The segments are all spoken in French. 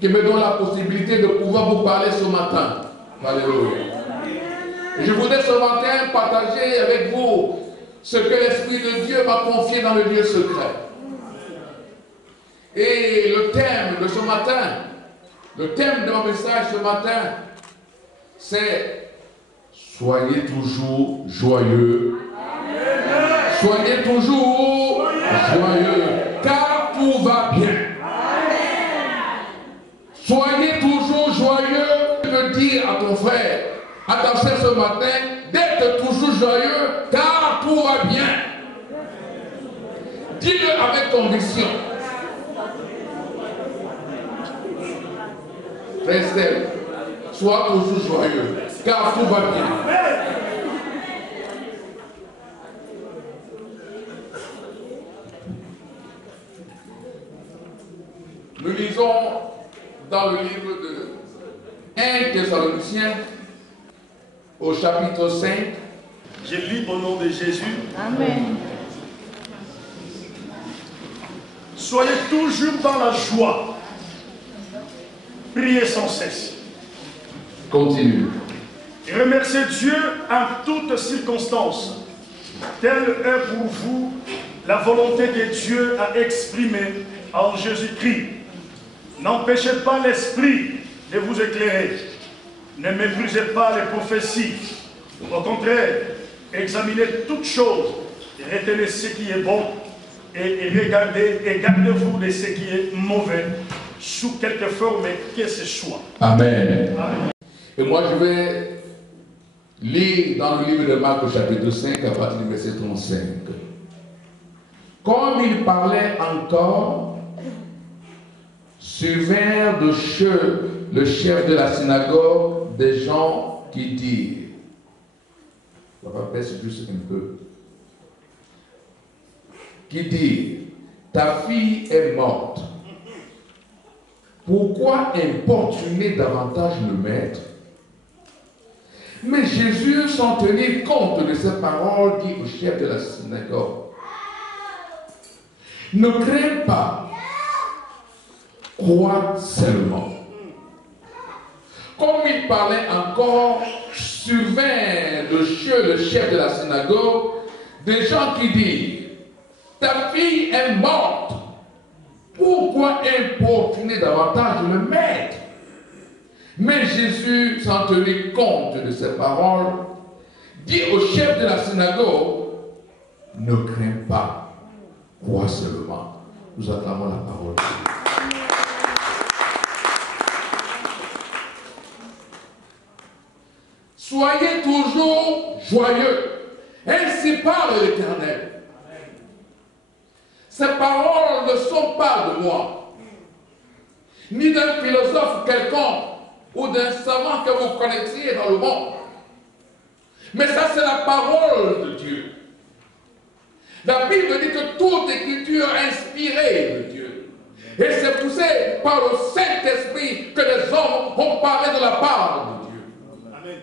qui me donne la possibilité de pouvoir vous parler ce matin. Alléluia. Je voudrais ce matin partager avec vous ce que l'Esprit de Dieu m'a confié dans le lieu secret. Et le thème de ce matin, le thème de mon message ce matin, c'est « Soyez toujours joyeux ». Soyez toujours joyeux, car tout va bien. Soyez toujours joyeux. Je veux dire à ton frère, à ta soeur ce matin, d'être toujours joyeux, car tout va bien. Dis-le avec conviction. Restez, sois toujours joyeux, car tout va bien. Nous lisons dans le livre de 1 Thessaloniciens au chapitre 5. Je lis au nom de Jésus. Amen. Soyez toujours dans la joie. Priez sans cesse. Continue. Et remerciez Dieu en toutes circonstances. Telle est pour vous la volonté que Dieu a exprimée en Jésus-Christ. N'empêchez pas l'esprit de vous éclairer. Ne méprisez pas les prophéties. Au contraire, examinez toutes choses et retenez ce qui est bon et regardez et gardez-vous de ce qui est mauvais, sous quelque forme que ce soit. Amen. Amen. Et moi je vais lire dans le livre de Marc au chapitre 5 à partir du verset 35. Comme il parlait encore, survinrent de le chef de la synagogue des gens qui dirent, on va baisser juste un peu, qui dirent, ta fille est morte. Pourquoi importuner davantage le maître? Mais Jésus, sans tenir compte de ces paroles, dit au chef de la synagogue, ne crains pas, crois seulement. Comme il parlait encore, survint le chef de la synagogue, des gens qui disent, ta fille est morte. Pourquoi importuner davantage le maître? Mais Jésus, sans tenir compte de ces paroles, dit au chef de la synagogue, ne crains pas, crois seulement. Nous acclamons la parole de Dieu. Soyez toujours joyeux. Ainsi parle l'Éternel. Ces paroles ne sont pas de moi, ni d'un philosophe quelconque ou d'un savant que vous connaissiez dans le monde. Mais ça, c'est la parole de Dieu. La Bible dit que toute écriture est inspirée de Dieu. Et c'est poussé par le Saint-Esprit que les hommes ont parlé de la part de Dieu. Amen.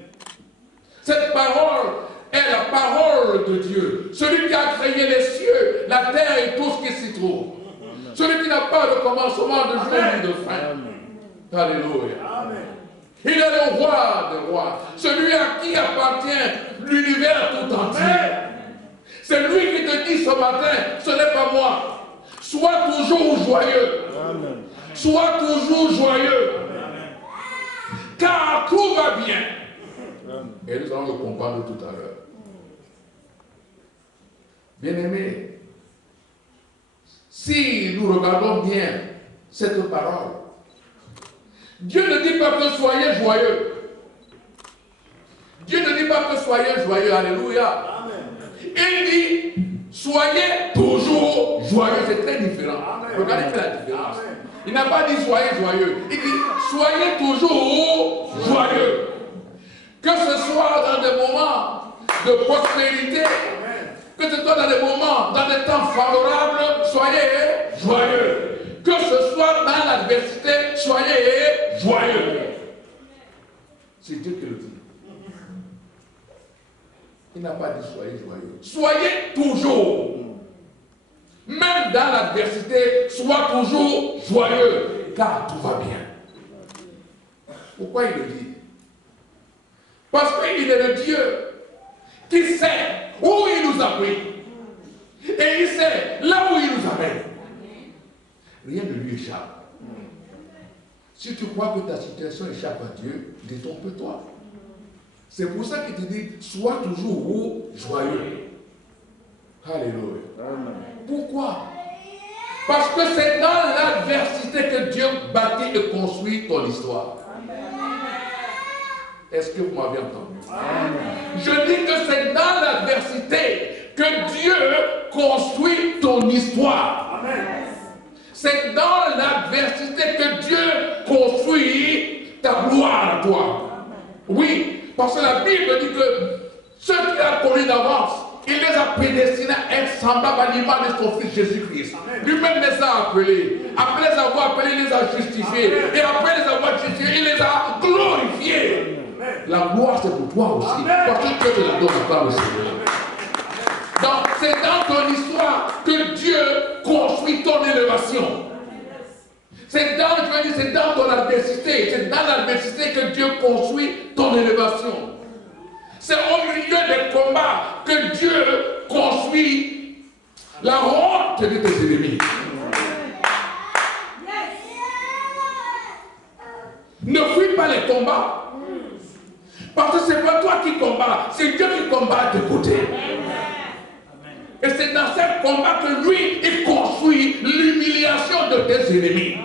Cette parole est la parole de Dieu. Celui qui a créé les cieux, la terre et tout ce qui s'y trouve. Celui qui n'a pas de commencement de jour ni de fin. Alléluia. Amen. Il est le roi des rois. Celui à qui appartient l'univers tout entier. C'est lui qui te dit ce matin, ce n'est pas moi. Sois toujours joyeux. Amen. Sois toujours joyeux. Amen. Car tout va bien. Et nous allons le comprendre tout à l'heure. Bien-aimés, si nous regardons bien cette parole, Dieu ne dit pas que soyez joyeux. Dieu ne dit pas que soyez joyeux. Alléluia. Amen. Il dit, soyez toujours joyeux. C'est très différent. Amen. Regardez bien la différence. Amen. Il n'a pas dit soyez joyeux. Il dit, soyez toujours joyeux. Que ce soit dans des moments de prospérité, que ce soit dans des moments, dans des temps favorables, soyez joyeux. Que ce soit dans l'adversité, soyez joyeux. C'est Dieu qui le dit. Il n'a pas dit soyez joyeux. Soyez toujours. Même dans l'adversité, sois toujours joyeux, car tout va bien. Pourquoi il le dit? Parce qu'il est le Dieu qui sait où il nous a pris. Et il sait là où il nous amène. Rien ne lui échappe. Si tu crois que ta situation échappe à Dieu, détrompe-toi. C'est pour ça qu'il te dit, sois toujours joyeux. Alléluia. Pourquoi? Parce que c'est dans l'adversité que Dieu bâtit et construit ton histoire. Est-ce que vous m'avez entendu? Je dis que c'est dans l'adversité que Dieu construit ton histoire. C'est dans l'adversité que Dieu construit ta gloire à toi. Oui, parce que la Bible dit que ceux qu'il a connus d'avance, il les a prédestinés à être semblables à l'image de son Fils Jésus-Christ. Lui-même les a appelés. Après les avoir appelés, il les a justifiés. Et après les avoir justifiés, il les a glorifiés. La gloire, c'est pour toi aussi. Parce que Dieu te la donne par le Seigneur. Donc, c'est dans ton histoire que Dieu construit ton élévation. C'est dans ton adversité. C'est dans l'adversité que Dieu construit ton élévation. C'est au milieu des combats que Dieu construit la honte de tes ennemis. Ne fuis pas les combats. Parce que ce n'est pas toi qui combats, c'est Dieu qui combat de côté. Et c'est dans ce combat que lui, il construit l'humiliation de tes ennemis.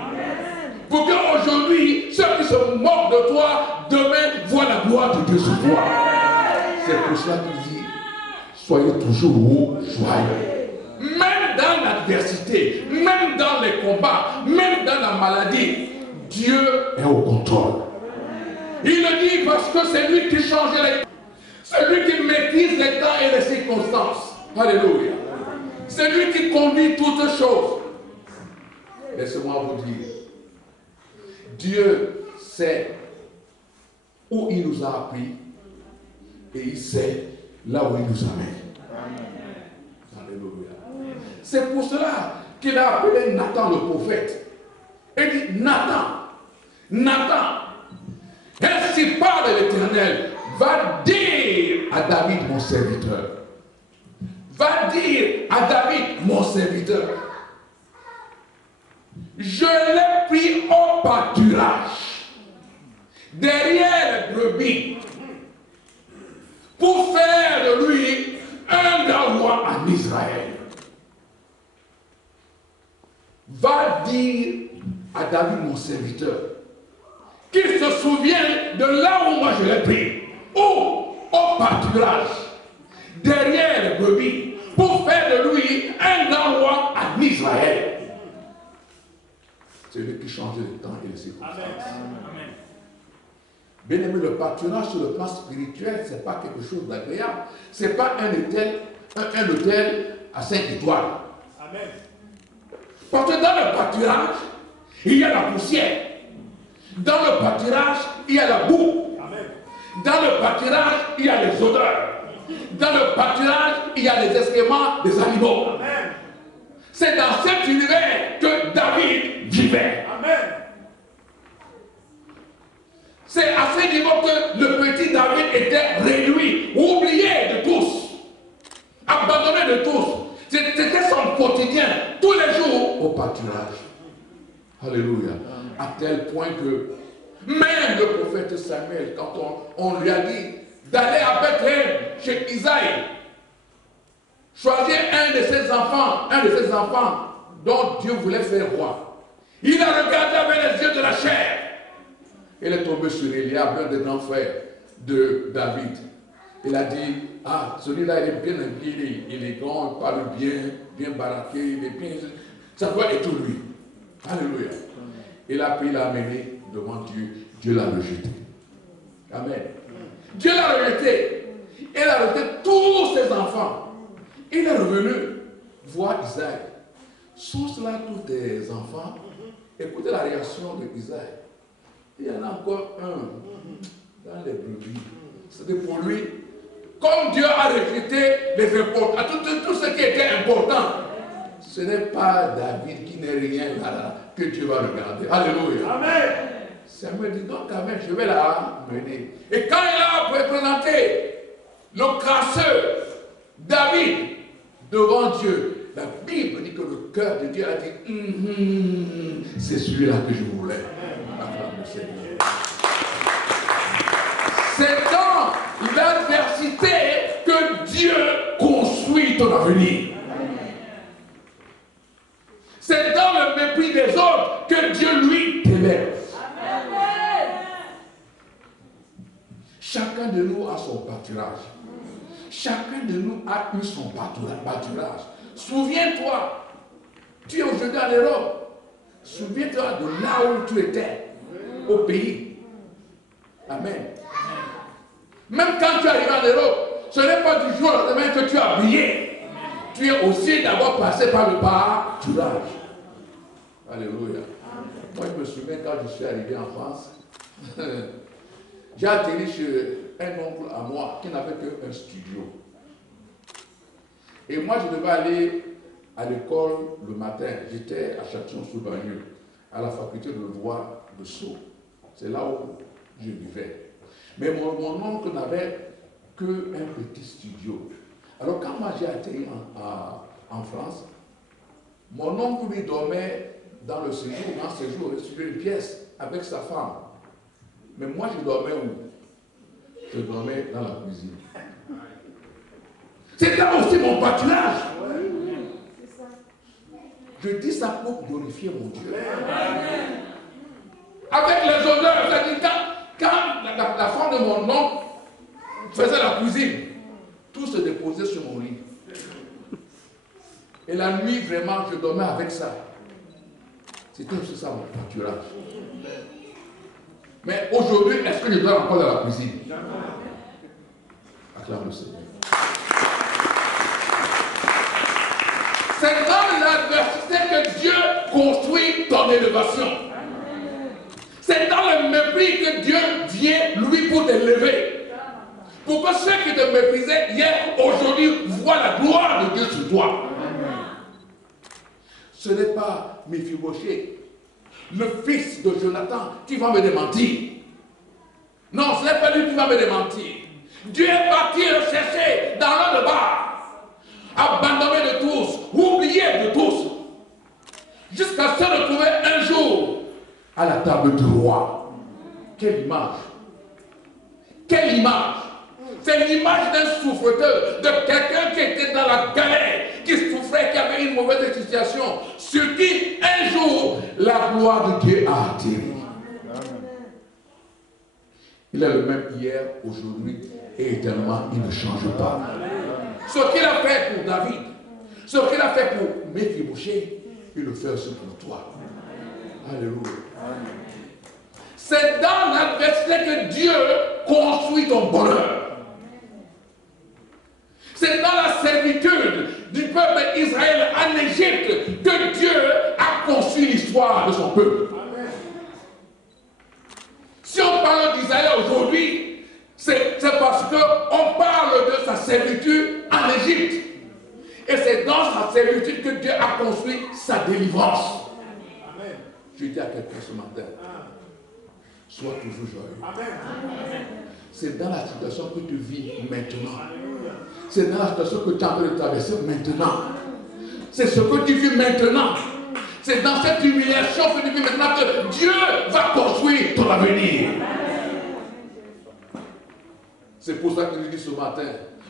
Pour qu'aujourd'hui, ceux qui se moquent de toi, demain, voient la gloire de Dieu sur toi. C'est pour cela qu'il dit, soyez toujours joyeux. Même dans l'adversité, même dans les combats, même dans la maladie, Dieu est au contrôle. Il le dit parce que c'est lui qui change les... C'est lui qui maîtrise les temps et les circonstances. Alléluia. C'est lui qui conduit toutes choses. Laissez-moi vous dire, Dieu sait où il nous a appris et il sait là où il nous amène. Alléluia. C'est pour cela qu'il a appelé Nathan le prophète. Et dit, Nathan, ainsi parle l'Éternel, va dire à David mon serviteur. Va dire à David mon serviteur. Je l'ai pris au pâturage, derrière les brebis, pour faire de lui un grand roi en Israël. Va dire à David mon serviteur, qu'il se souvienne de là où moi je l'ai pris, au pâturage, derrière les brebis, pour faire de lui un grand roi en Israël. C'est lui qui changeait le temps et les circonstances. Amen. Bien aimé, le pâturage sur le plan spirituel, ce n'est pas quelque chose d'agréable. Ce n'est pas un hôtel à 5 étoiles. Amen. Parce que dans le pâturage, il y a la poussière. Dans le pâturage, il y a la boue. Amen. Dans le pâturage, il y a les odeurs. Dans le pâturage, il y a les excréments des animaux. Amen. C'est dans cet univers que David vivait. Amen. C'est à ce niveau que le petit David était réduit, oublié de tous, abandonné de tous. C'était son quotidien, tous les jours, au pâturage. Alléluia. À tel point que même le prophète Samuel, quand on lui a dit d'aller à Bethléem, chez Isaïe, choisir un de ses enfants dont Dieu voulait faire roi. Il a regardé avec les yeux de la chair. Il est tombé sur Eliab, l'un des grands frères de David. Il a dit, ah, celui-là, il est bien habillé, il est grand, il parle bien baraqué, il est bien... Ça doit être lui. Alléluia. Il a pris la amené devant Dieu. Dieu l'a rejeté. Amen. Dieu l'a rejeté. Il a rejeté tous ses enfants. Il est revenu voir Isaïe. Sont cela tous tes enfants? Écoutez la réaction de Isaïe. Il y en a encore un dans les brebis. C'était pour lui. Comme Dieu a rejeté les importants, tout ce qui était important, ce n'est pas David qui n'est rien là, que Dieu va regarder. Alléluia. Amen. Samuel dit donc quand même, je vais la mener. Et quand il a présenté le crasseux David devant Dieu, la Bible dit que le cœur de Dieu a dit c'est celui-là que je voulais. Acclame le Seigneur. C'est dans l'adversité que Dieu construit ton avenir. C'est dans le mépris des autres que Dieu lui t'élève. Chacun de nous a son pâturage. Chacun de nous a eu son pâturage. Souviens-toi, tu es aujourd'hui en Europe. Souviens-toi de là où tu étais, au pays. Amen. Même quand tu es arrivé en Europe, ce n'est pas du jour au lendemain que tu as brillé. Tu es aussi d'abord passé par le pâturage. Alléluia. Moi, je me souviens quand je suis arrivé en France, j'ai atterri chez un oncle à moi qui n'avait qu'un studio. Et moi, je devais aller à l'école le matin. J'étais à Châtillon-sous-Bagneux, à la faculté de droit de Sceaux. C'est là où je vivais. Mais mon oncle n'avait qu'un petit studio. Alors, quand moi j'ai atterri en France, mon oncle lui dormait dans le séjour, sur une pièce avec sa femme. Mais moi, je dormais où? Je dormais dans la cuisine. C'est là aussi mon pâturage. Je dis ça pour glorifier mon Dieu. Avec les odeurs, c'est-à-dire quand la femme de mon oncle faisait la cuisine, tout se déposait sur mon lit. Et la nuit, vraiment, je dormais avec ça. C'était aussi ça mon pâturage. Mais aujourd'hui, est-ce que je dois encore dans la cuisine? Acclame le Seigneur. C'est dans l'adversité que Dieu construit ton élévation. C'est dans le mépris que Dieu vient, lui, pour t'élever. Pour que ceux qui te méprisaient hier, aujourd'hui, voient la gloire de Dieu sur toi. Ce n'est pas Méphibosheth, le fils de Jonathan, qui va me démentir. Non, ce n'est pas lui qui va me démentir. Dieu est parti le chercher dans l'un de bas, abandonné de tous, oublié de tous, jusqu'à se retrouver un jour à la table du roi. Quelle image! Quelle image! C'est l'image d'un souffreteur, de quelqu'un qui était dans la galère, qui souffrait, qui avait une mauvaise situation, sur qui un jour la gloire de Dieu a atterri. Il est le même hier, aujourd'hui et éternellement, il ne change pas. Ce qu'il a fait pour David, ce qu'il a fait pour Méphibosheth, il le fait aussi pour toi. Alléluia. C'est dans l'adversité que Dieu construit ton bonheur. C'est dans la servitude du peuple d'Israël en Égypte que Dieu a conçu l'histoire de son peuple. Si on parle d'Israël aujourd'hui, c'est parce qu'on parle de sa servitude en Égypte. Et c'est dans sa servitude que Dieu a construit sa délivrance. Amen. Je dis à quelqu'un ce matin, sois toujours joyeux. C'est dans la situation que tu vis maintenant. C'est dans la situation que tu es en train de traverser maintenant. C'est ce que tu vis maintenant. C'est dans cette humiliation que tu vis maintenant que Dieu va construire ton avenir. C'est pour ça que je dis ce matin,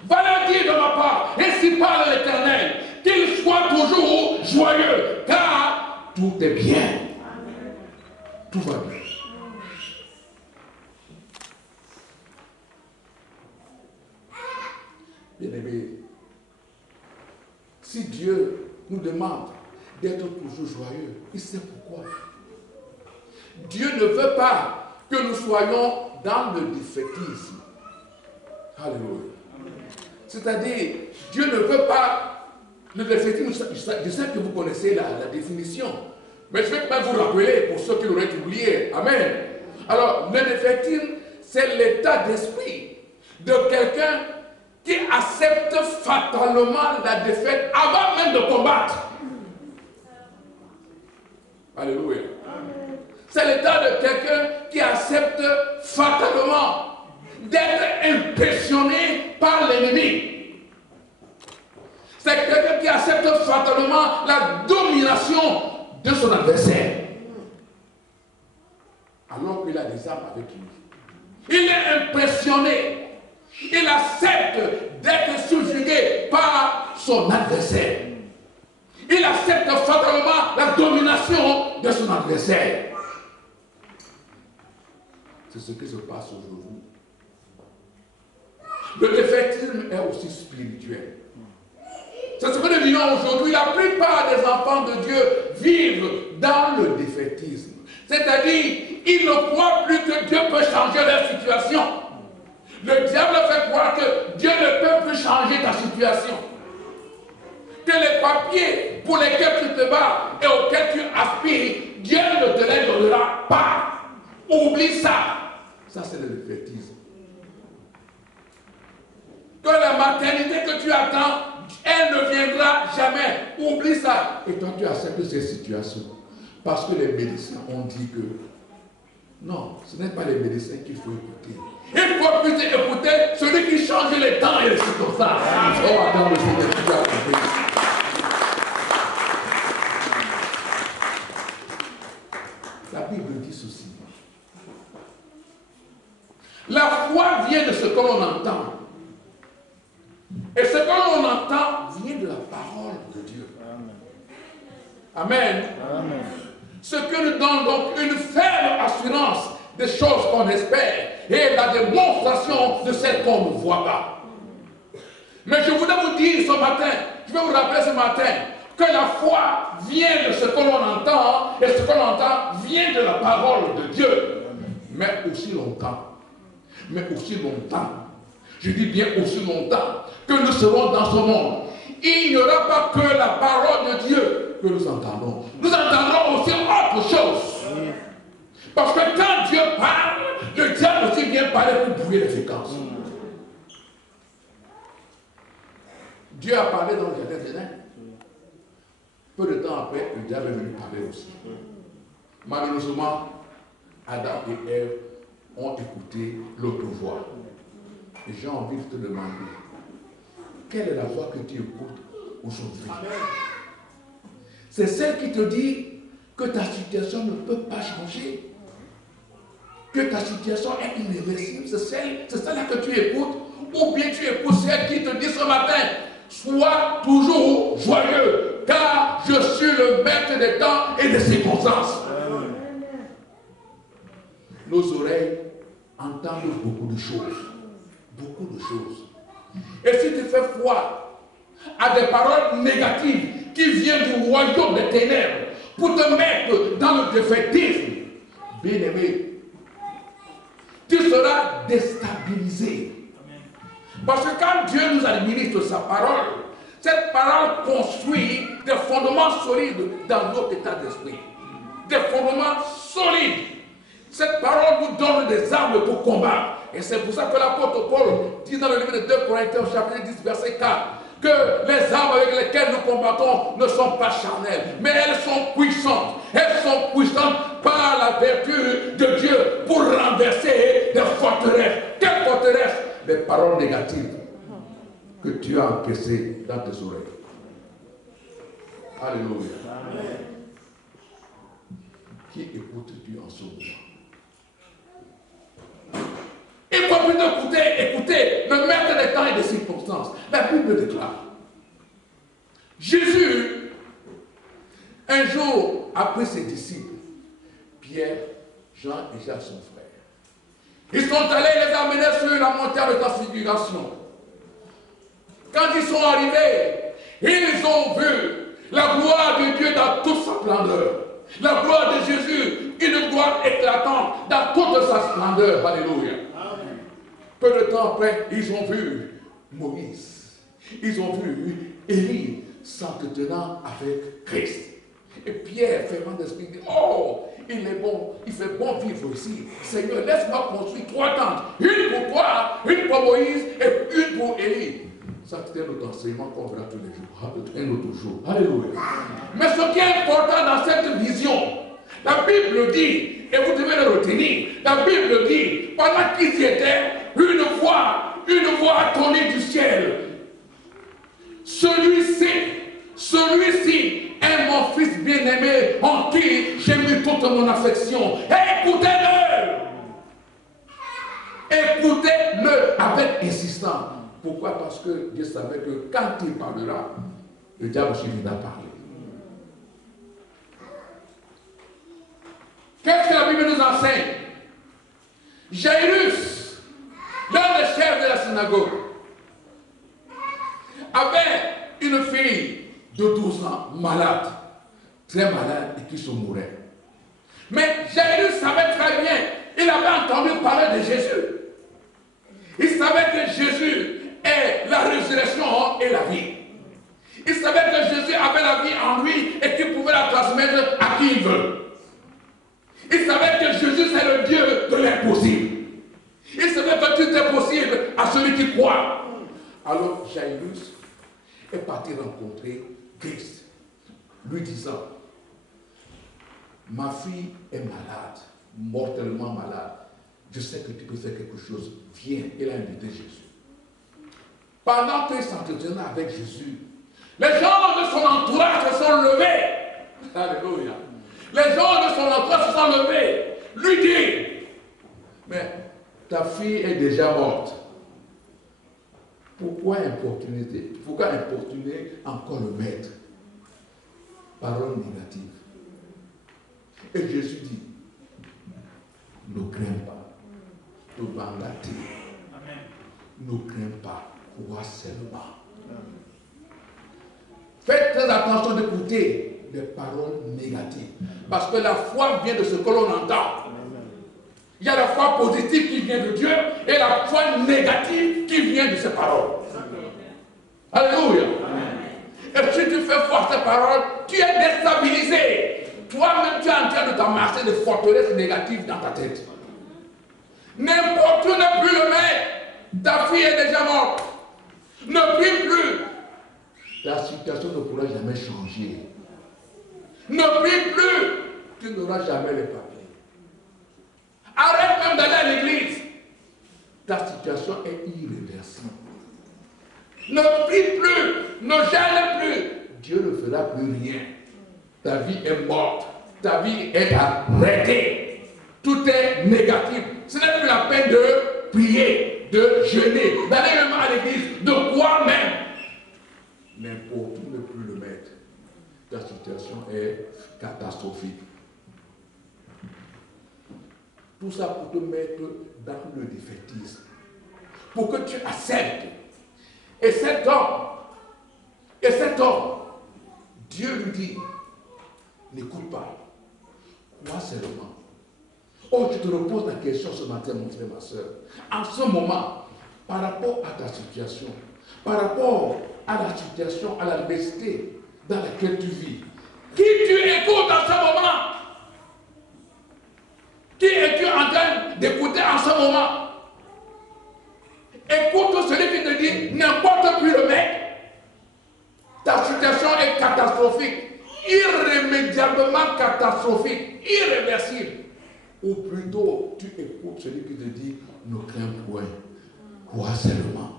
va leur dire de ma part, ainsi parle l'Éternel, qu'il soit toujours joyeux, car tout est bien. Tout va bien. Bien-aimés, si Dieu nous demande d'être toujours joyeux, il sait pourquoi. Dieu ne veut pas que nous soyons dans le défaitisme. Alléluia. C'est-à-dire, Dieu ne veut pas le défaitisme. Je sais que vous connaissez la définition, mais je vais quand même vous rappeler pour ceux qui l'auraient oublié. Amen. Alors, le défaitisme, c'est l'état d'esprit de quelqu'un qui accepte fatalement la défaite avant même de combattre. Alléluia. C'est l'état de quelqu'un qui accepte fatalement d'être impressionné par l'ennemi. C'est quelqu'un qui accepte fatalement la domination de son adversaire. Alors qu'il a des armes avec lui. Il est impressionné. Il accepte d'être subjugué par son adversaire. Il accepte fatalement la domination de son adversaire. C'est ce qui se passe aujourd'hui. Le défaitisme est aussi spirituel. C'est ce que nous vivons aujourd'hui. La plupart des enfants de Dieu vivent dans le défaitisme. C'est-à-dire, ils ne croient plus que Dieu peut changer leur situation. Le diable fait croire que Dieu ne peut plus changer ta situation. Que les papiers pour lesquels tu te bats et auxquels tu aspires, Dieu ne te les donnera pas. Oublie ça. Ça, c'est le défaitisme. Que la maternité que tu attends, elle ne viendra jamais. Oublie ça. Et toi, tu acceptes ces situations. Parce que les médecins ont dit que non, ce n'est pas les médecins qu'il faut écouter. Il faut plus écouter celui qui change les temps et les circonstances. Oh, attends, le Seigneur, tu vas écouter. La Bible dit ceci. La foi vient de ce que l'on entend. Et ce que l'on entend vient de la parole de Dieu. Amen. Amen. Ce que nous donne donc une ferme assurance des choses qu'on espère et la démonstration de celles qu'on ne voit pas. Mais je voudrais vous dire ce matin, je vais vous rappeler ce matin, que la foi vient de ce que l'on entend et ce que l'on entend vient de la parole de Dieu. Mais aussi longtemps. Je dis bien aussi longtemps que nous serons dans ce monde. Il n'y aura pas que la parole de Dieu que nous entendons. Nous entendrons aussi autre chose. Parce que quand Dieu parle, le diable aussi vient parler pour brouiller les fréquences. Dieu a parlé dans le jardin d'Éden. Peu de temps après, le diable est venu parler aussi. Malheureusement, Adam et Ève ont écouté l'autre voix. Et j'ai envie de te demander, quelle est la voix que tu écoutes aujourd'hui? C'est celle qui te dit que ta situation ne peut pas changer, que ta situation est irréversible. C'est celle-là que tu écoutes, ou bien tu écoutes celle qui te dit ce matin, sois toujours joyeux, car je suis le maître des temps et des circonstances. Nos oreilles entendent beaucoup de choses. Beaucoup de choses. Et si tu fais foi à des paroles négatives qui viennent du royaume des ténèbres pour te mettre dans le défaitisme, bien-aimé, tu seras déstabilisé. Parce que quand Dieu nous administre sa parole, cette parole construit des fondements solides dans notre état d'esprit. Des fondements solides. Cette parole nous donne des armes pour combattre. Et c'est pour ça que l'apôtre Paul dit dans le livre de 2 Corinthiens, chapitre 10, verset 4, que les armes avec lesquelles nous combattons ne sont pas charnelles, mais elles sont puissantes. Elles sont puissantes par la vertu de Dieu pour renverser des forteresses. Quelles forteresses? Des paroles négatives que tu as encaissées dans tes oreilles. Alléluia. Amen. Qui écoute Dieu en ce moment? Il faut plus écouter le maître des temps et des circonstances. La Bible déclare. Jésus, un jour, a pris ses disciples, Pierre, Jean et Jacques, son frère. Ils sont allés les amener sur la montagne de transfiguration. Quand ils sont arrivés, ils ont vu la gloire de Dieu dans toute sa splendeur. La gloire de Jésus, une gloire éclatante dans toute sa splendeur. Alléluia. Peu de temps après, ils ont vu Moïse. Ils ont vu Élie s'entretenant avec Christ. Et Pierre, fervent d'esprit, dit, oh, il est bon, il fait bon vivre ici. Seigneur, laisse-moi construire 3 tentes. Une pour toi, une pour Moïse et une pour Élie. Ça, c'était notre enseignement qu'on verra tous les jours. Un autre jour. Alléluia. Mais ce qui est important dans cette vision, la Bible dit, et vous devez le retenir. La Bible dit, pendant qu'ils y étaient, une voix a tonné du ciel. Celui-ci est mon fils bien-aimé en qui j'ai mis toute mon affection. Écoutez-le! Écoutez-le avec insistance. Pourquoi? Parce que Dieu savait que quand il parlera, le diable aussi viendra parler. Qu'est-ce que la Bible nous enseigne? Jairus, l'un des chefs de la synagogue, avait une fille de 12 ans, malade, très malade et qui se mourait. Mais Jairus savait très bien, il avait entendu parler de Jésus. Il savait que Jésus est la résurrection et la vie. Il savait que Jésus avait la vie en lui et qu'il pouvait la transmettre à qui il veut. Il savait que Jésus c'est le Dieu de l'impossible. Il savait que tout est possible à celui qui croit. Alors Jairus est parti rencontrer Christ, lui disant, ma fille est malade, mortellement malade. Je sais que tu peux faire quelque chose. Viens. Il a invité Jésus. Pendant qu'il s'entretenait avec Jésus, les gens de son entourage se sont levés. Alléluia. Les gens de son entourage se sont levés. Lui dit, mais ta fille est déjà morte. Pourquoi importuner encore le maître? Parole négative. Et Jésus dit, ne crains pas. Ne crains pas. Crois seulement. Faites très attention d'écouter des paroles négatives. Parce que la foi vient de ce que l'on entend. Il y a la foi positive qui vient de Dieu et la foi négative qui vient de ces paroles. Alléluia. Et si tu fais foi à ces paroles, tu es déstabilisé. Toi-même, tu es en train de t'amasser des forteresses négatives dans ta tête. N'importe où ne plus le mettre. Ta fille est déjà morte. Ne prie plus. La situation ne pourra jamais changer. Ne prie plus. Tu n'auras jamais les papiers. Arrête même d'aller à l'église. Ta situation est irréversible. Ne prie plus. Ne gêne plus. Dieu ne fera plus rien. Ta vie est morte. Ta vie est arrêtée. Tout est négatif. Ce n'est plus la peine de prier, de jeûner, d'aller même à l'église, de quoi même. N'importe où ne plus le mettre. Ta situation est catastrophique. Tout ça pour te mettre dans le défaitisme. Pour que tu acceptes. Et cet homme, Dieu lui dit, n'écoute pas. Crois seulement. Oh, je te repose la question ce matin, mon frère, ma soeur. En ce moment, par rapport à ta situation, par rapport à la situation, à la nécessité dans laquelle tu vis, qui tu écoutes en ce moment? Qui es-tu en train d'écouter en ce moment? Écoute celui qui te dit n'importe plus le mec. Ta situation est catastrophique, irrémédiablement catastrophique, irréversible. Ou plutôt, tu écoutes celui qui te dit ne crains point, crois seulement.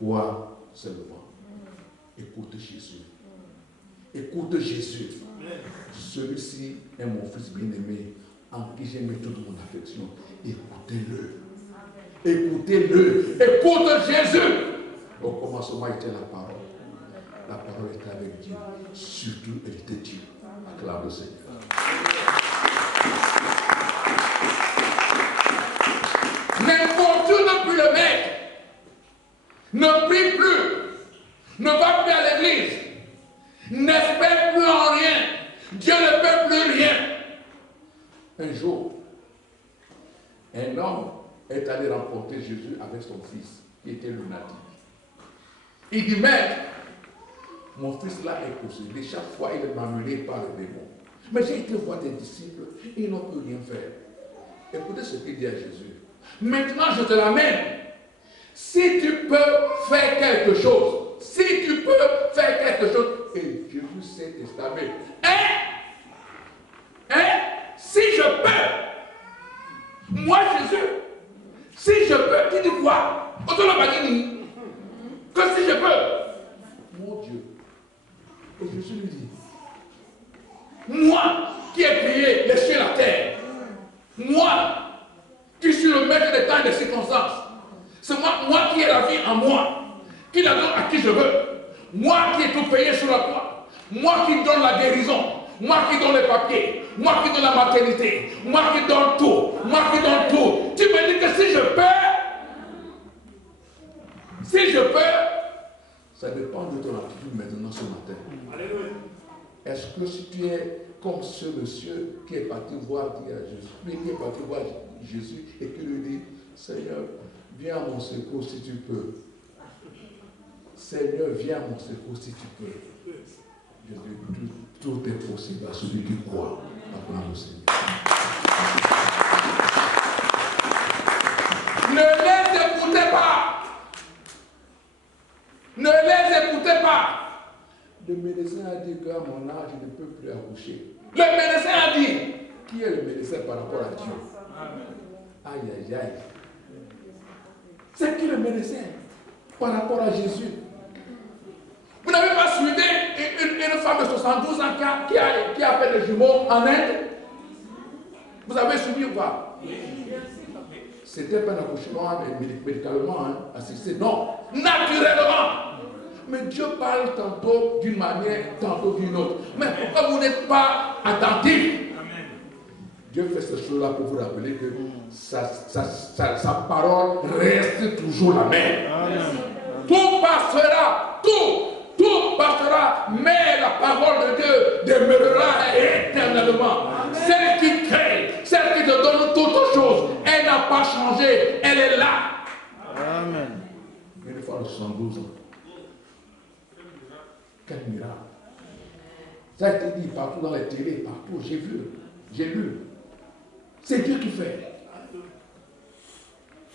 Crois seulement. Écoute Jésus. Écoute Jésus. Celui-ci est mon fils bien-aimé, en qui j'ai mis toute mon affection. Écoutez-le. Écoutez-le. Écoute Jésus. Au commencement était la parole. La parole était avec Dieu. Surtout, elle était Dieu. Acclame le Seigneur. N'importe où ne plus le mettre. Ne prie plus. Ne va plus à l'église. N'espère plus en rien. Dieu ne peut plus rien. Un jour, un homme est allé rencontrer Jésus avec son fils, qui était lunatique. Il dit, maître, mon fils là est possédé. Chaque fois, il est amené par le démon. Mais j'ai été voir tes disciples, ils n'ont pu rien faire. Écoutez ce qu'il dit à Jésus. Maintenant, je te l'amène. Si tu peux faire quelque chose, et Jésus s'est exclamé, hein? Moi qui ai créé les cieux et la terre. Moi qui suis le maître des temps et des circonstances. C'est moi qui ai la vie en moi. Qui la donne à qui je veux. Moi qui ai tout payé sur la croix. Moi qui donne la guérison. Moi qui donne les papiers. Moi qui donne la maternité. Moi qui donne tout. Moi qui donne tout. Tu me dis que si je peux, ça dépend de ton attitude maintenant ce matin. Alléluia. Est-ce que si tu es comme ce monsieur qui est parti voir Jésus et qui lui dit, Seigneur, viens à mon secours si tu peux. Seigneur, viens à mon secours si tu peux. Je dis, tout est possible à celui qui croit. Appelons le Seigneur. Ne les écoutez pas. Ne les écoutez pas. Le médecin a dit qu'à mon âge, je ne peux plus accoucher. Le médecin a dit, qui est le médecin par rapport à Dieu? Aïe, aïe, aïe. C'est qui le médecin par rapport à Jésus? Vous n'avez pas suivi une femme de 72 ans qui a fait des jumeaux en Inde? Vous avez suivi ou pas? C'était pas un accouchement médicalement assisté, non, naturellement. Mais Dieu parle tantôt d'une manière, tantôt d'une autre. Mais pourquoi vous n'êtes pas attentif? Dieu fait ces choses-là pour vous rappeler que sa parole reste toujours la même. Amen. Tout passera, tout passera, mais la parole de Dieu demeurera éternellement. Amen. Celle qui crée, celle qui te donne toutes choses, elle n'a pas changé, elle est là. Amen. Une fois de 72 ans. Quel miracle. Ça a été dit partout dans les télés, partout, j'ai vu, j'ai lu. C'est Dieu qui fait.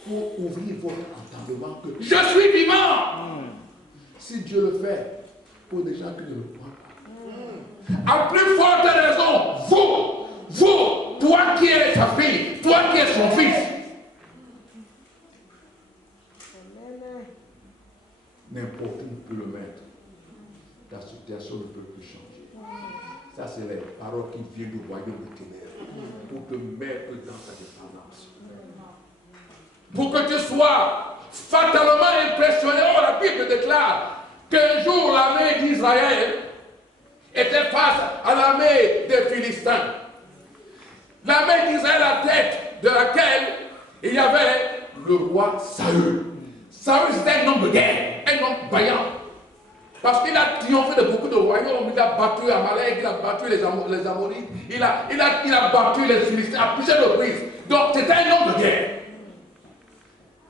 Pour ouvrir votre entendement que je suis vivant. Si Dieu le fait, pour des gens qui ne le croient pas. À plus forte raison, vous, toi qui es sa fille, toi qui es son fils. N'importe où peut le mettre. Ta situation ne peut plus changer. Ça, c'est les paroles qui viennent du royaume des ténèbres pour te mettre dans sa dépendance. Pour que tu sois fatalement impressionné. Oh, la Bible déclare qu'un jour l'armée d'Israël était face à l'armée des Philistins. L'armée d'Israël, à la tête de laquelle il y avait le roi Saül. Saül, c'était un homme de guerre, un homme vaillant. Parce qu'il a triomphé de beaucoup de royaumes, il a battu Amalek, il a battu les Amorites, il a battu les Philistins à plusieurs reprises. Donc c'était un homme de guerre.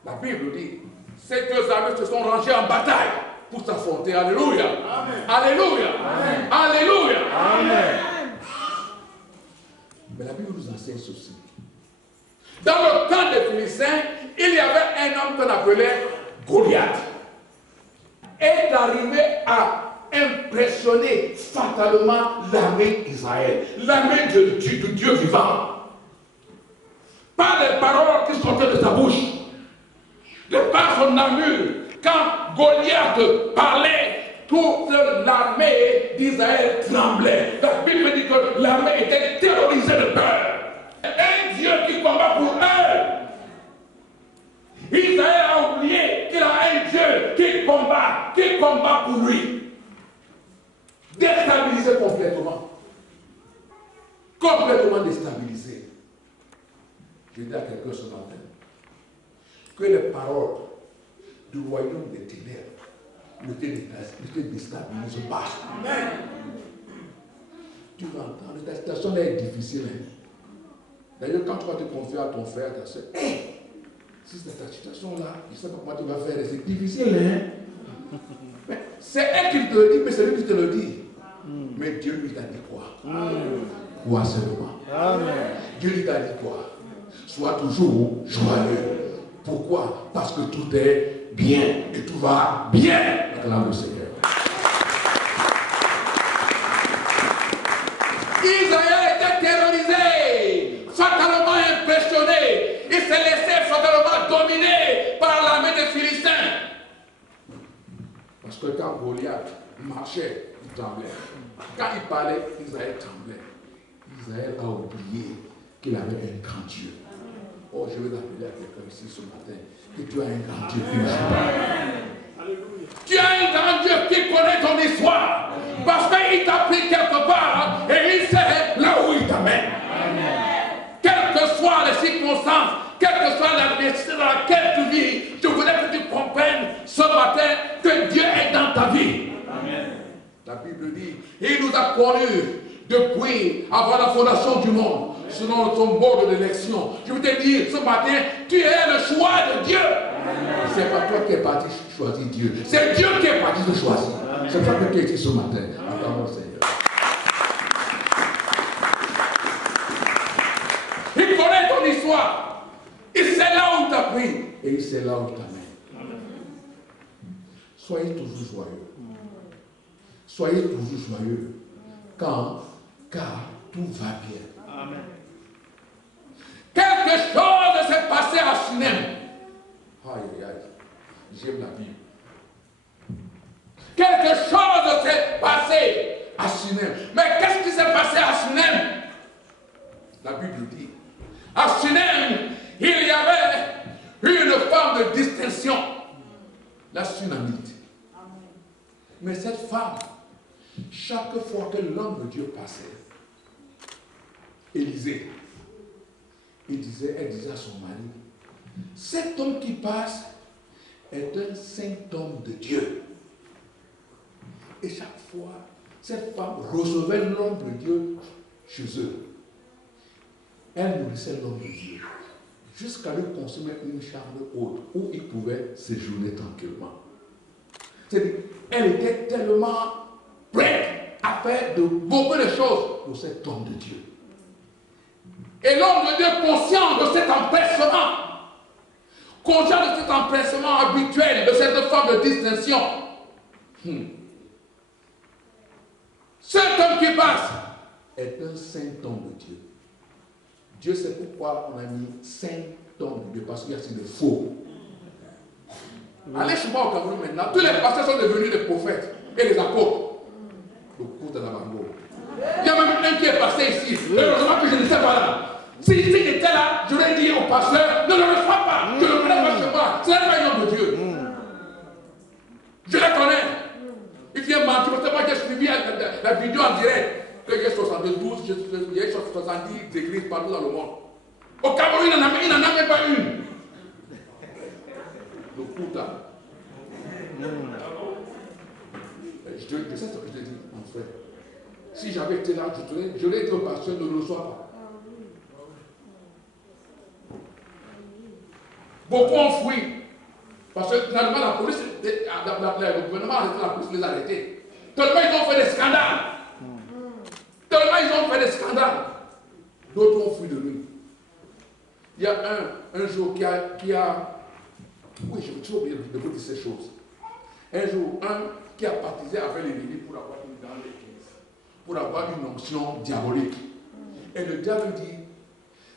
La Bible dit, ces deux armées se sont rangées en bataille pour s'affronter. Alléluia. Amen. Alléluia. Amen. Alléluia. Amen. Mais la Bible nous enseigne ceci. Dans le camp des Philistins, il y avait un homme qu'on appelait Goliath. Est arrivé à impressionner fatalement l'armée d'Israël, l'armée de Dieu vivant. Par les paroles qui sortaient de sa bouche, de par son armure. Quand Goliath parlait, toute l'armée d'Israël tremblait. La Bible dit que l'armée était terrorisée de peur. Un Dieu qui combat pour eux. Israël a oublié qu'il a un Dieu qui combat pour lui. Déstabilisé complètement. Complètement déstabilisé. Je dis à quelqu'un ce matin que les paroles du royaume des ténèbres ne te déstabilisent pas. Amen. Tu vas entendre, ta situation là est difficile. Hein? D'ailleurs, quand tu vas te confier à ton frère, ta soeur, hey, si c'est ta situation là, je ne sais pas comment tu vas faire, c'est difficile. Hein? Mais c'est elle qui te le dit, mais c'est lui qui te le dit. Mais Dieu lui t'a dit quoi? Quoi seulement? Amen. Dieu lui t'a dit quoi? Sois toujours joyeux. Pourquoi? Parce que tout est bien et tout va bien. Acclame le Seigneur. Israël était terrorisé, fatalement impressionné. Il s'est laissé fatalement dominer par l'armée des Philistins. Parce que quand Goliath marchait, il tremblait. Quand il parlait, Israël tremblait. Israël a oublié qu'il avait un grand Dieu. Oh, je vais appeler à quelqu'un ici ce matin que tu as un grand Dieu qui marche pas. Tu as un grand Dieu qui connaît ton histoire. Parce qu'il t'a pris quelque part et il sait là où il t'amène. Quelles que soient les circonstances, quelle que soit l'adversité dans laquelle tu vis, je voudrais que tu comprennes ce matin que Dieu est dans ta vie. Amen. La Bible dit, il nous a connus depuis avant la fondation du monde, selon son mode d'élection. Je veux te dire ce matin, tu es le choix de Dieu. Ce n'est pas toi qui es parti choisir Dieu, c'est Dieu qui est parti te choisir. C'est ça que tu es ici ce matin. Acclamons le Seigneur. Il connaît ton histoire. Il sait là où il t'a pris et il sait là où il t'amène. Soyez toujours joyeux. Soyez toujours joyeux. Car tout va bien. Amen. Quelque chose s'est passé à Sunem. Aïe, aïe, aïe. J'aime la Bible. Quelque chose s'est passé à Sunem. Mais qu'est-ce qui s'est passé à Sunem? La Bible dit, à Sunem, il y avait une femme de distinction, la Sunamite. Mais cette femme, chaque fois que l'homme de Dieu passait, Élisée, elle disait à son mari, cet homme qui passe est un saint homme de Dieu. Et chaque fois, cette femme recevait l'homme de Dieu chez eux. Elle nourrissait l'homme de Dieu jusqu'à lui consommer une chambre haute où il pouvait séjourner tranquillement. C'est-à-dire, elle était tellement prête à faire de beaucoup de choses pour cet homme de Dieu. Et l'homme de Dieu, conscient de cet empressement habituel de cette femme de distinction, cet homme qui passe est un saint homme de Dieu. Dieu sait pourquoi on a mis saint homme de Dieu, parce qu'il y a aussi des faux. Allez chez moi au Cameroun maintenant, tous les pasteurs sont devenus des prophètes et des apôtres. Le cours de la Bango. Il y a même un qui est passé ici. Heureusement que je ne sais pas là. S'il était là, je vais dire au pasteur, ne le reçois pas. Je ne le connais pas chez moi. Ce n'est pas un homme de Dieu. Je le connais. Il vient mentir. Parce que moi, j'ai suivi la vidéo en direct. Que j'ai 72, j'ai 70 églises partout dans le monde. Au Cameroun, il n'en a même pas une. Le Kouta. Je sais ce que je te dis, mon frère. Si j'avais été là, je l'ai dit au pasteur, ne le reçois pas. Beaucoup ont fui. Parce que finalement, la police, le gouvernement a arrêté la police, les a arrêtés. Tellement ils ont fait des scandales. Tellement ils ont fait des scandales. D'autres ont fui de lui. Il y a un jour qui a oui, je me suis oublié de vous dire ces choses. Un jour, qui a baptisé avec l'ennemi pour avoir une grande église, pour avoir une onction diabolique. Et le diable dit,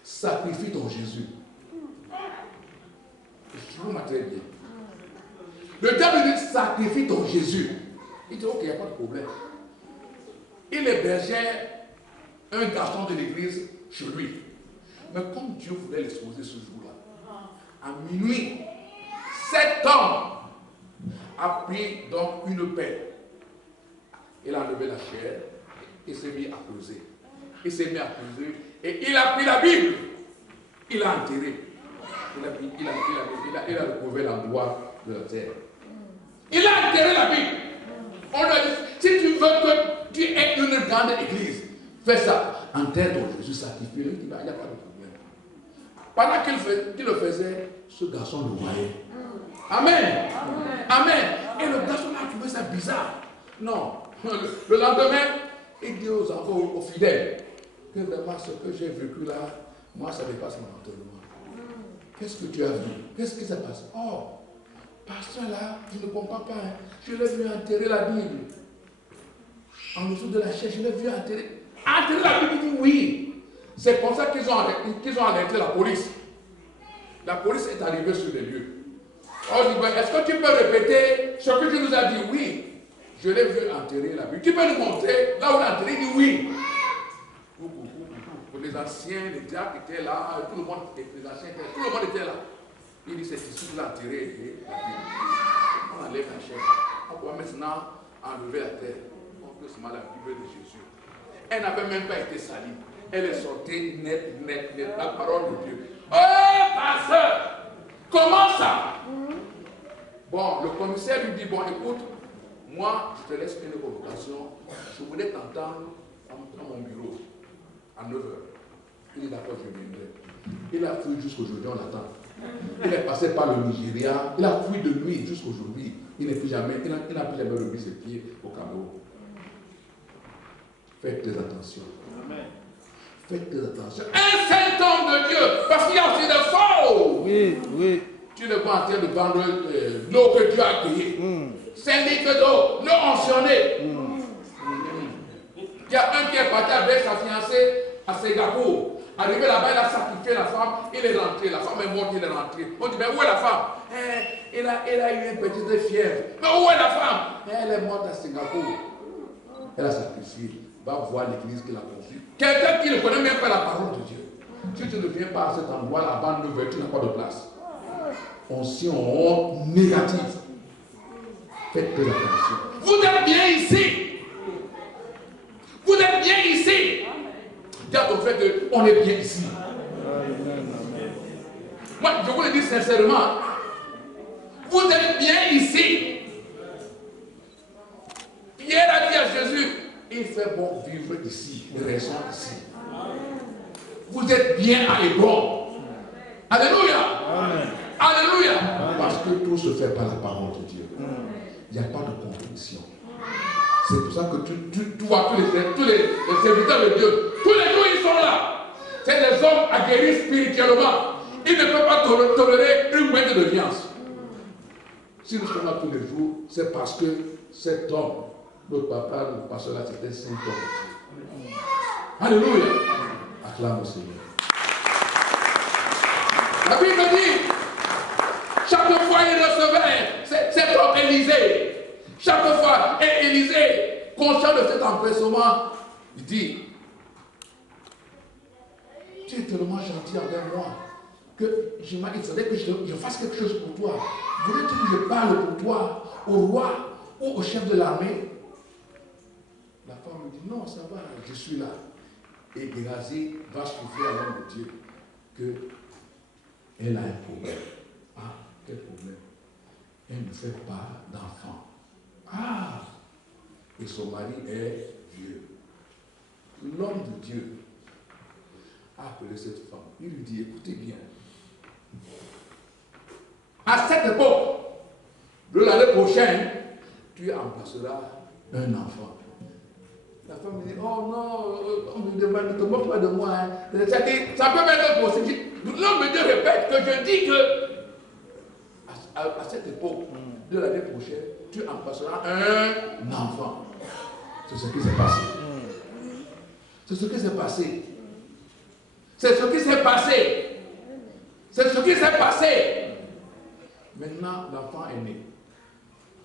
sacrifie ton Jésus. Je vous m'attendez bien. Le diable dit, sacrifie ton Jésus. Il dit, ok, il n'y a pas de problème. Il hébergeait un garçon de l'église chez lui. Mais comme Dieu voulait l'exposer ce jour-là, à minuit, cet homme a pris donc une pelle. Il a levé la chair et s'est mis à peser. Il s'est mis à peser et il a pris la Bible. Il a enterré. Il a recouvert l'endroit de la terre. Il a enterré la Bible. On lui a dit, si tu veux que tu aies une grande église, fais ça. Enterre ton Jésus, sacrifie-le. Il n'y a pas de problème. Pendant qu'il le faisait, ce garçon le voyait. Amen. Amen. Et le garçon a trouvé ça bizarre. Non. Le lendemain, il dit aux fidèles que vraiment ce que j'ai vécu là, moi ça dépasse mon entendement. Qu'est-ce que tu as vu? Qu'est-ce qui s'est passé? Oh, pasteur là, je ne comprends pas. Hein. Je l'ai vu enterrer la Bible. En dessous de la chaise, je l'ai vu enterrer. Enterrer la Bible, il dit oui. C'est comme ça qu'ils ont alerté la police. La police est arrivée sur les lieux. On dit, est-ce que tu peux répéter ce que tu nous as dit? Oui. Je l'ai vu enterrer la Bible. Tu peux nous montrer là où on a enterré? Il dit oui. Pour les anciens, les diacres étaient là, tout le monde, les anciens étaient là, tout le monde était là. Il dit c'est ici qu'il a enterré la Bible. On enlève la chair. On pourra maintenant enlever la terre. On peut se mettre la Bible de Jésus. Elle n'avait même pas été salie. Elle est sortie net, la parole de Dieu. Oh, pasteur, comment ça? Bon, le commissaire lui dit, bon, écoute, moi, je te laisse une convocation. Je voulais t'entendre dans mon bureau à 9h. Il dit, d'accord, je viendrai. Il a fui jusqu'aujourd'hui, on l'attend. Il est passé par le Nigeria. Il a fui de nuit jusqu'aujourd'hui. Il n'a plus jamais remis ses pieds au Cameroun. Faites très attention. Amen. Faites très attention. Un saint homme de Dieu, parce qu'il y a aussi des faux. Oui, oui. Tu le vois en train de vendre l'eau que tu as accueillie. 5 litres d'eau, l'eau mentionnée. Il y a un qui est parti avec sa fiancée à Singapour. Arrivé là-bas, il a sacrifié la femme, il est rentré. La femme est morte, il est rentré. On dit, mais où est la femme? Elle a eu une petite fièvre. Mais où est la femme? Elle est morte à Singapour. Elle a sacrifié. Va voir l'église qu'il a construite. Quelqu'un qui ne connaît même pas la parole de Dieu. Si tu ne viens pas à cet endroit, la bande nouvelle, tu n'as pas de place. On négative. Faites très attention. Vous êtes bien ici. Vous êtes bien ici. Dis à ton frère qu'on est bien ici. Moi, je vous le dis sincèrement. Vous êtes bien ici. Pierre a dit à Jésus, il fait bon vivre ici. Restons ici. Vous êtes bien à Hébron. Alléluia. Amen. Alléluia. Amen. Parce que tout se fait par la parole de Dieu. Il n'y a pas de compétition. C'est pour ça que tu vois tous les serviteurs de Dieu. Tous les jours, ils sont là. C'est des hommes aguerris spirituellement. Ils ne peuvent pas tolérer une moindre de violence. Si nous sommes là tous les jours, c'est parce que cet homme, notre papa, notre pasteur là, c'était saint homme. Alléluia. Acclame au Seigneur. La Bible dit, chaque fois il recevait cet homme Élisée. Chaque fois, et Élisée, conscient de cet empressement, il dit, tu es tellement gentil avec moi que il faudrait que je fasse quelque chose pour toi. Voudrais-tu que je parle pour toi au roi ou au chef de l'armée? La femme me dit, non, ça va, je suis là. Et Géhazi va souffrir à l'homme de Dieu qu'elle a un problème. Ah, quel problème? Elle ne fait pas d'enfant. Ah! Et son mari est vieux. L'homme de Dieu a appelé cette femme. Il lui dit, écoutez bien. À cette époque, l'année prochaine, tu embrasseras un enfant. La femme me dit, oh non, on me demande, ne te moque pas de moi. Hein. Ça peut mettre possible. L'homme de Dieu répète que je dis que à cette époque, de l'année prochaine, tu embrasseras un enfant. C'est ce qui s'est passé. C'est ce qui s'est passé. C'est ce qui s'est passé. C'est ce qui s'est passé. Maintenant, l'enfant est né.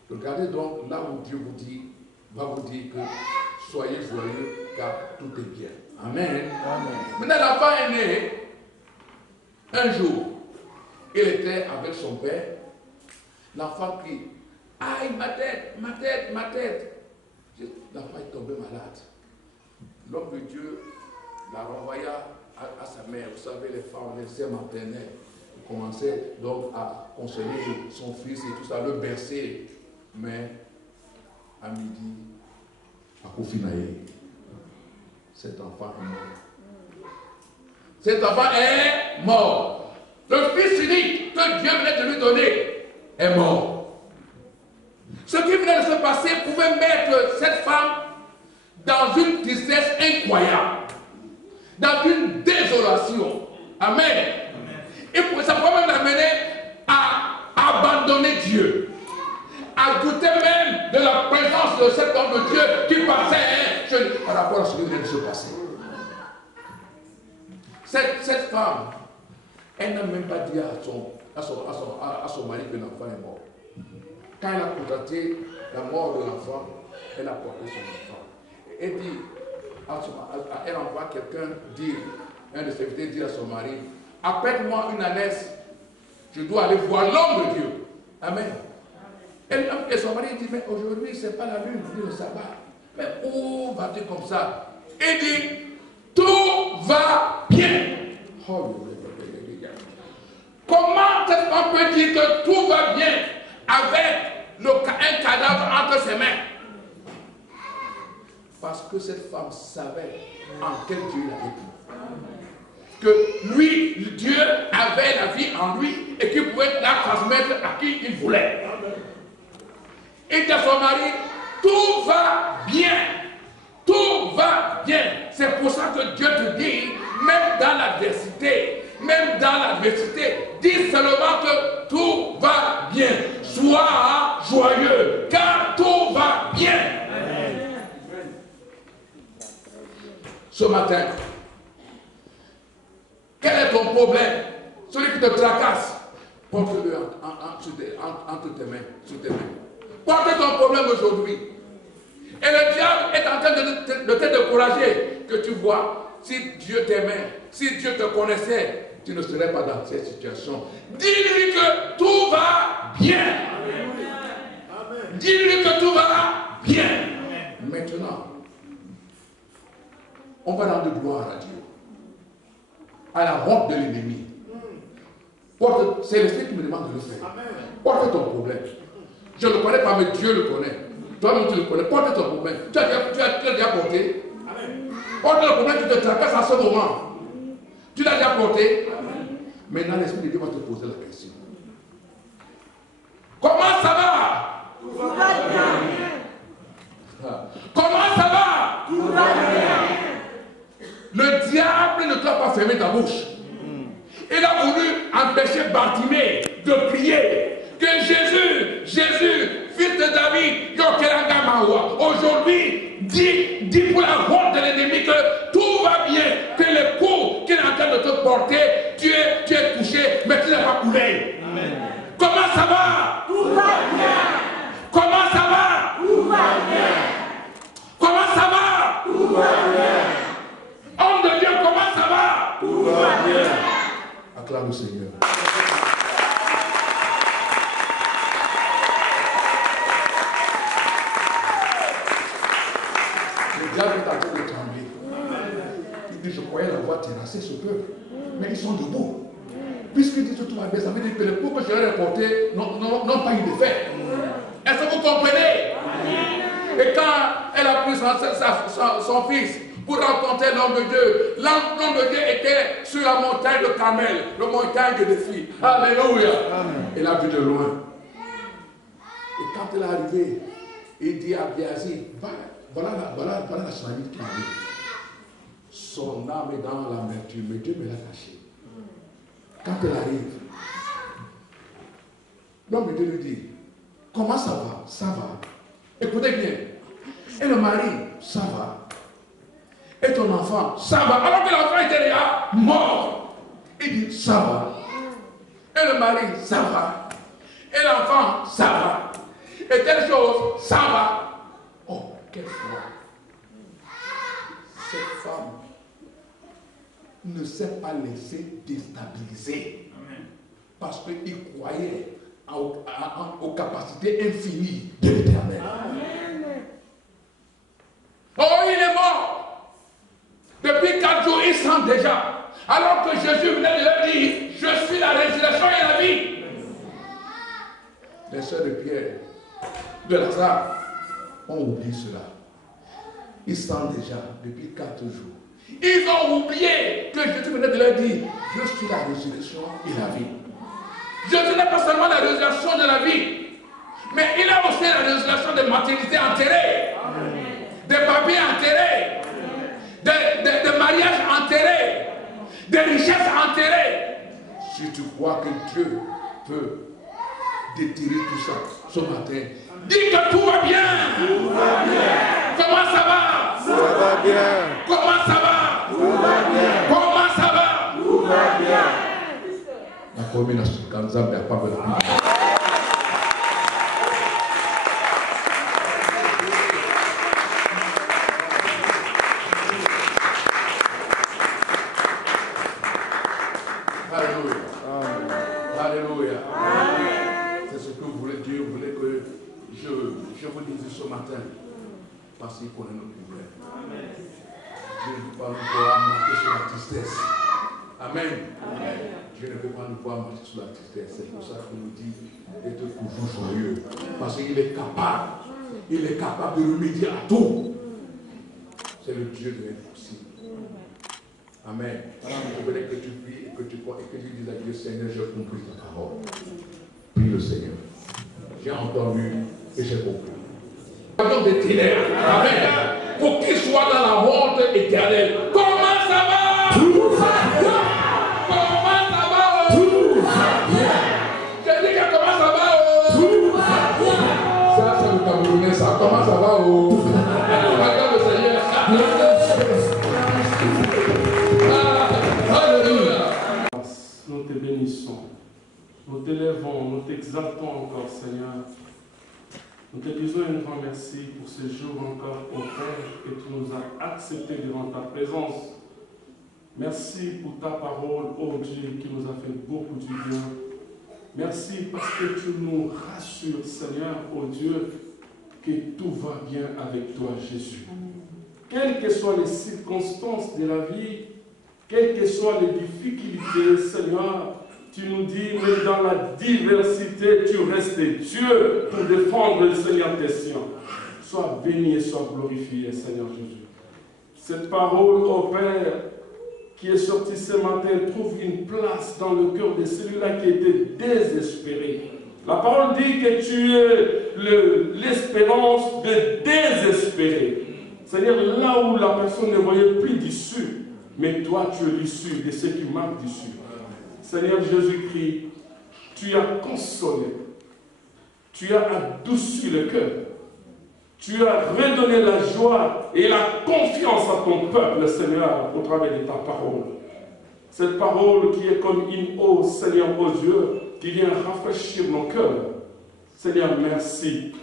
Regardez donc là où Dieu va vous dire que soyez joyeux car tout est bien. Amen. Amen. Maintenant, l'enfant est né. Un jour, il était avec son père. L'enfant crie, aïe, ma tête, ma tête, ma tête. L'enfant est tombé malade. L'homme de Dieu la renvoya à sa mère. Vous savez, les femmes, les sœurs maternelles, commençaient donc à consoler son fils et tout ça, le bercer. Mais à midi, à Kofinaye, cet enfant est mort. Cet enfant est mort. Le fils unique que Dieu venait de lui donner est mort. Ce qui venait de se passer pouvait mettre cette femme dans une tristesse incroyable, dans une désolation. Amen. Et ça peut même l'amener à abandonner Dieu, à douter même de la présence de cet homme de Dieu qui passait par rapport à ce qui venait de se passer. Cette femme, elle n'a même pas dit à son mari que l'enfant est mort. Quand elle a constaté la mort de l'enfant, Elle a porté son enfant. Et elle dit, elle envoie quelqu'un dire, un de ses invités dire à son mari, appelle-moi une ânesse, je dois aller voir l'homme de Dieu. Amen. Et son mari dit, mais aujourd'hui, ce n'est pas la lune, c'est le sabbat. Mais où vas-tu comme ça? Il dit, tout va bien. Comment cette femme peut dire que tout va bien avec un cadavre entre ses mains? Parce que cette femme savait en quel Dieu il avait pris. Que lui, Dieu avait la vie en lui et qu'il pouvait la transmettre à qui il voulait. Et dit à son mari, tout va bien. Tout va bien. C'est pour ça que Dieu te dit, même dans l'adversité, dis seulement que tout va bien. Sois joyeux, car tout va bien. Amen. Ce matin, quel est ton problème? Celui qui te tracasse, porte-le entre tes mains, sous tes mains. Porte ton problème aujourd'hui. Et le diable est en train de te décourager. Que tu vois, si Dieu t'aimait, si Dieu te connaissait, tu ne serais pas dans cette situation. Dis-lui que tout va bien. Amen. Dis-lui que tout va bien. Amen. Maintenant, on va rendre gloire à Dieu. À la honte de l'ennemi. C'est l'esprit qui me demande de le faire. Amen. Porte ton problème. Je ne le connais pas, mais Dieu le connaît. Toi-même, tu le connais. Porte ton problème. Tu l'as déjà porté. Amen. Porte le problème, tu te tracasses à ce moment. Tu l'as déjà porté. Amen. Maintenant, l'Esprit de Dieu va te poser la question. Comment ça va? Tout va bien. Comment ça va? Tout va bien. Le diable ne t'a pas fermé ta bouche. Il a voulu empêcher Bartimée de prier. Que Jésus, fils de David, aujourd'hui, dis pour la honte de l'ennemi que tout va bien, que les coups qu'il est en train de te porter, tu es touché, mais tu n'es pas coulé. Amen. Comment ça va? Tout va bien. Comment ça va? Tout va bien. Comment ça va? Tout va bien. Homme de Dieu, comment ça va? Tout va bien. Acclame le Seigneur. Le diable est en train de trembler. Il dit, je croyais la voie terrasser ce peuple, mais ils sont debout. Puisqu'il dit que tout va bien, ça veut dire que les coups que je leur ai portés n'ont pas eu d'effet. Est-ce que vous comprenez? Et quand elle a pris son fils pour rencontrer l'homme de Dieu, l'homme de Dieu était sur la montagne de Carmel, la montagne de défi. Alléluia. Elle a vu de loin. Et quand elle est arrivée, il dit à Géasi, voilà la Shunammite qui arrive. Son âme est dans l'amertume, mais Dieu me l'a caché. Quand elle arrive, l'homme de Dieu lui dit, comment ça va? Ça va. Écoutez bien. Et le mari, ça va. Et ton enfant, ça va. Alors que l'enfant était déjà mort. Il dit, ça va. Et le mari, ça va. Et l'enfant, ça va. Et telle chose, ça va. Oh, quelle foi. Cette femme ne s'est pas laissée déstabiliser. Amen. Parce qu'il croyait aux capacités infinies de l'Éternel. Oh, il est mort. Depuis 4 jours, il sent déjà. Alors que Jésus venait de leur dire, je suis la résurrection et la vie. Les sœurs de Pierre, de Lazare, ont oublié cela. Ils sentent déjà depuis 4 jours. Ils ont oublié que Jésus venait de leur dire, je suis la résurrection et la vie. Jésus n'est pas seulement la résurrection de la vie, mais il a aussi la résurrection des maternités enterrées, des papiers enterrés, des mariages enterrés, des richesses enterrées. Si tu crois que Dieu peut déterrer tout ça ce matin, dis que tout va bien. Tout va bien. Comment ça va? Ça va bien. Comment ça va? Tout va bien. Comment ça va? Tout va bien. La commune a ce canzam de la part de la parce qu'il connaît nos problèmes. Je ne peux pas nous voir marcher sur la tristesse. Amen. Je ne peux pas nous voir marcher sur la tristesse. C'est pour ça qu'on nous dit d'être toujours joyeux. Parce qu'il est capable. Il est capable de remédier à tout. C'est le Dieu de l'impossible. Amen. Je voudrais que tu pries et que tu crois et que tu dises à Dieu, Seigneur, j'ai compris ta parole. Prie le Seigneur. J'ai entendu et j'ai compris. Pardon des ténèbres. Amen. Pour qu'il soit dans la honte éternelle. Comment ça va? Tout va bien. Comment ça va? Tout va bien. Je dis que comment ça va? Tout va bien. Ça, c'est le Camerounais, ça. Comment ça va? Regarde le Seigneur. Alléluia. Nous te bénissons. Nous t'élèvons, nous t'exaltons encore, Seigneur. Nous te disons un grand merci pour ce jour encore, ô Père, que tu nous as acceptés devant ta présence. Merci pour ta parole, ô Dieu, qui nous a fait beaucoup du bien. Merci parce que tu nous rassures, Seigneur, ô Dieu, que tout va bien avec toi, Jésus. Quelles que soient les circonstances de la vie, quelles que soient les difficultés, Seigneur, tu nous dis, mais dans la diversité, tu restes Dieu pour défendre, Seigneur, tes siens. Sois béni et sois glorifié, Seigneur Jésus. Cette parole, ô Père, qui est sortie ce matin, trouve une place dans le cœur de celui-là qui était désespéré. La parole dit que tu es l'espérance de désespéré. Seigneur, là où la personne ne voyait plus d'issue, mais toi, tu es l'issue de ceux qui manquent d'issue. Seigneur Jésus-Christ, tu as consolé, tu as adouci le cœur, tu as redonné la joie et la confiance à ton peuple, Seigneur, au travers de ta parole. Cette parole qui est comme une eau, Seigneur, ô Dieu, qui vient rafraîchir nos cœurs. Seigneur, merci.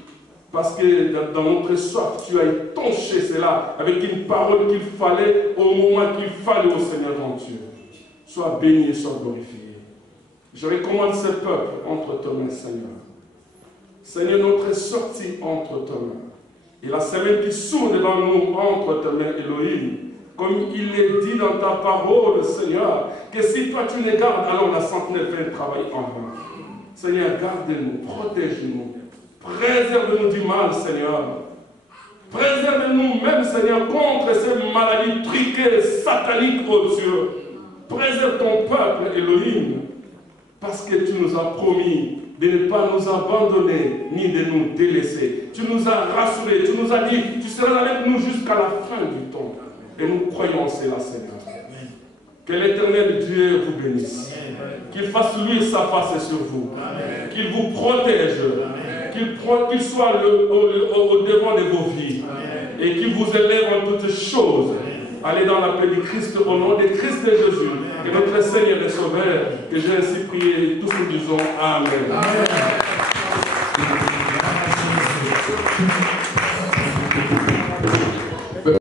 Parce que dans notre soif, tu as étanché cela avec une parole qu'il fallait au moment qu'il fallait au Seigneur mon Dieu. Sois béni et sois glorifié. Je recommande ce peuple entre tes mains, Seigneur. Seigneur, notre sortie entre tes mains. Et la semaine qui s'ouvre devant nous entre tes mains, Elohim. Comme il est dit dans ta parole, Seigneur, que si toi tu les gardes, alors la sentinelle fait un travail en vain. Seigneur, garde-nous, protège-nous. Préserve-nous du mal, Seigneur. Préserve-nous même, Seigneur, contre ces maladies truquées, sataniques, ô Dieu. Préserve ton peuple, Elohim, parce que tu nous as promis de ne pas nous abandonner, ni de nous délaisser. Tu nous as rassurés, tu nous as dit, tu seras avec nous jusqu'à la fin du temps. Et nous croyons cela, Seigneur. Que l'Éternel Dieu vous bénisse. Qu'il fasse luire sa face sur vous. Qu'il vous protège. Qu'il soit au devant de vos vies. Et qu'il vous élève en toutes choses. Allez dans la paix du Christ, au nom de Christ et Jésus, que notre Seigneur et Sauveur, que j'ai ainsi prié, tous nous disons Amen. Amen.